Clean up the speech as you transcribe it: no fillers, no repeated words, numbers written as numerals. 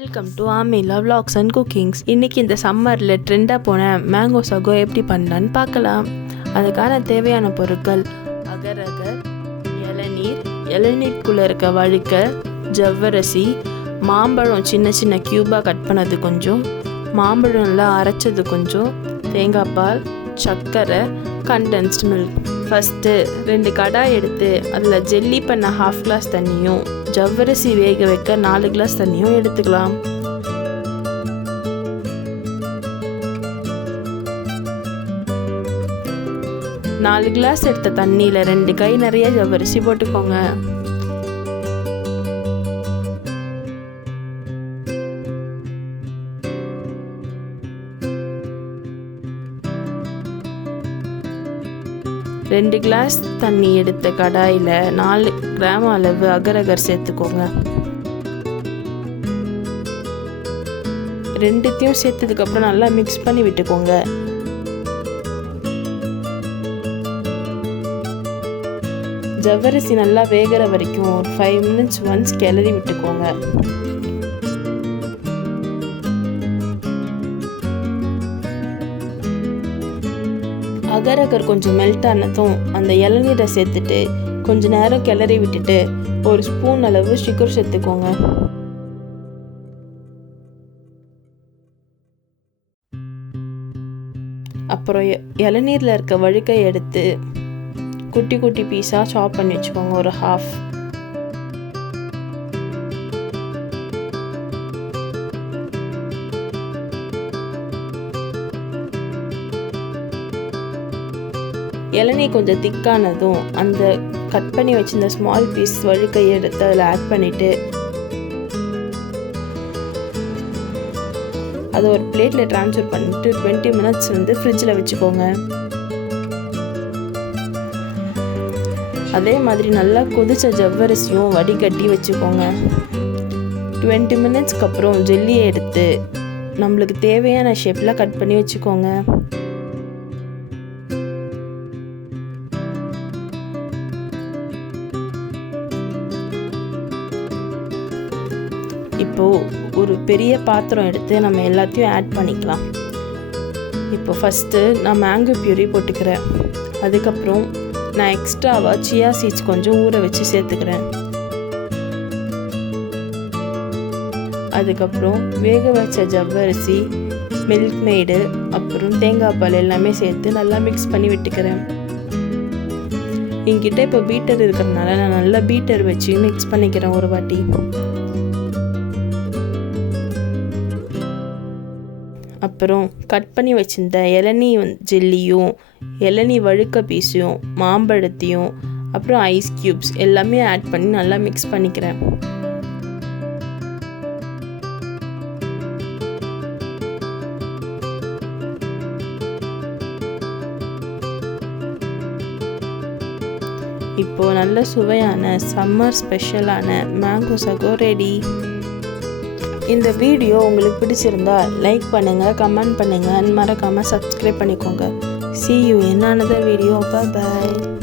Welcome to Aamila vlogs and cookings. இன்றைக்கி இந்த சம்மரில் ட்ரெண்டாக போன மேங்கோ சகோ எப்படி பண்ணலான்னு பார்க்கலாம். அதுக்கான தேவையான பொருட்கள்: அகர் அகர், இளநீர், இளநீருக்குள்ளே இருக்க வழுக்க, ஜவ்வரிசி, மாம்பழம் சின்ன சின்ன க்யூபாக கட் பண்ணது கொஞ்சம், மாம்பழம் நல்லா அரைச்சது கொஞ்சம், தேங்காய் பால், சர்க்கரை, கண்டென்ஸ்ட் மில்க். ஃபஸ்ட்டு 2 கடாய் எடுத்து அதில் ஜெல்லி பண்ண 1/2 கிளாஸ் தண்ணியும் ஜவ்வரிசி வேக வைக்க 4 கிளாஸ் தண்ணியும் எடுத்துக்கலாம். நாலு கிளாஸ் எடுத்த தண்ணியில் 2 கை நிறைய ஜவ்வரிசி போட்டுக்கோங்க. ரெண்டு கிளாஸ் தண்ணி எடுத்த கடாயில் 4 கிராம் அளவு அகர் சேர்த்துக்கோங்க. ரெண்டுத்தையும் சேர்த்ததுக்கப்புறம் நல்லா மிக்ஸ் பண்ணி விட்டுக்கோங்க. ஜவ்வரிசி நல்லா வேகிற வரைக்கும் ஒரு 5 மினிட்ஸ் ஒன்ஸ் கிளறி விட்டுக்கோங்க. அகர் கொஞ்சம் மெல்ட் ஆனதும் அந்த இளநீரை சேர்த்துட்டு கொஞ்ச நேரம் கிளறி விட்டுட்டு 1 ஸ்பூன் அளவு சுகர் சேர்த்துக்கோங்க. அப்புறம் இளநீரில் இருக்க வழுக்கை எடுத்து குட்டி குட்டி பீஸாக சாப் பண்ணி வச்சுக்கோங்க. ஒரு 1/2. இளநீ கொஞ்சம் திக்கானதும் அந்த கட் பண்ணி வச்சிருந்த ஸ்மால் பீஸ் வழுக்கையை எடுத்து அதில் ஆட் பண்ணிவிட்டு அதை ஒரு பிளேட்டில் ட்ரான்ஸ்ஃபர் பண்ணிவிட்டு 20 மினிட்ஸ் ஃப்ரிட்ஜில் வச்சுக்கோங்க. அதே மாதிரி நல்லா கொதிச்ச ஜவ்வரிசியும் வடிகட்டி வச்சுக்கோங்க. 20 மினிட்ஸ்க்கு அப்புறம் ஜெல்லியை எடுத்து நம்மளுக்கு தேவையான ஷேப்பில் கட் பண்ணி வச்சுக்கோங்க. இப்போது ஒரு பெரிய பாத்திரம் எடுத்து நம்ம எல்லாத்தையும் ஆட் பண்ணிக்கலாம். இப்போ ஃபஸ்ட்டு நான் மேங்கோ பியூரி போட்டுக்கிறேன். அதுக்கப்புறம் நான் எக்ஸ்ட்ராவாக சியா சீட்ஸ் கொஞ்சம் ஊற வச்சு சேர்த்துக்கிறேன். அதுக்கப்புறம் வேக வச்ச ஜவ்வரிசி, மில்க் மெய்டு, அப்புறம் தேங்காய் பால் எல்லாமே சேர்த்து நல்லா மிக்ஸ் பண்ணி விட்டுக்கிறேன். என்கிட்ட இப்போ பீட்டர் இருக்கிறதுனால நான் நல்லா பீட்டர் வச்சு மிக்ஸ் பண்ணிக்கிறேன் ஒரு வாட்டி. அப்புறம் கட் பண்ணி வச்சிருந்த இளநீ ஜெல்லியும், இளநீ வழுக்க பீஸையும், மாம்பழத்தையும், அப்புறம் ஐஸ் க்யூப்ஸ் எல்லாமே ஆட் பண்ணி நல்லா மிக்ஸ் பண்ணிக்கிறேன். இப்போது நல்ல சுவையான சம்மர் ஸ்பெஷலான மேங்கோ சகோ ரெடி. இந்த வீடியோ உங்களுக்கு பிடிச்சிருந்தா லைக் பண்ணுங்கள், கமெண்ட் பண்ணுங்கள், மறக்காமல் சப்ஸ்கிரைப் பண்ணிக்கோங்க. See you in another video. Bye bye.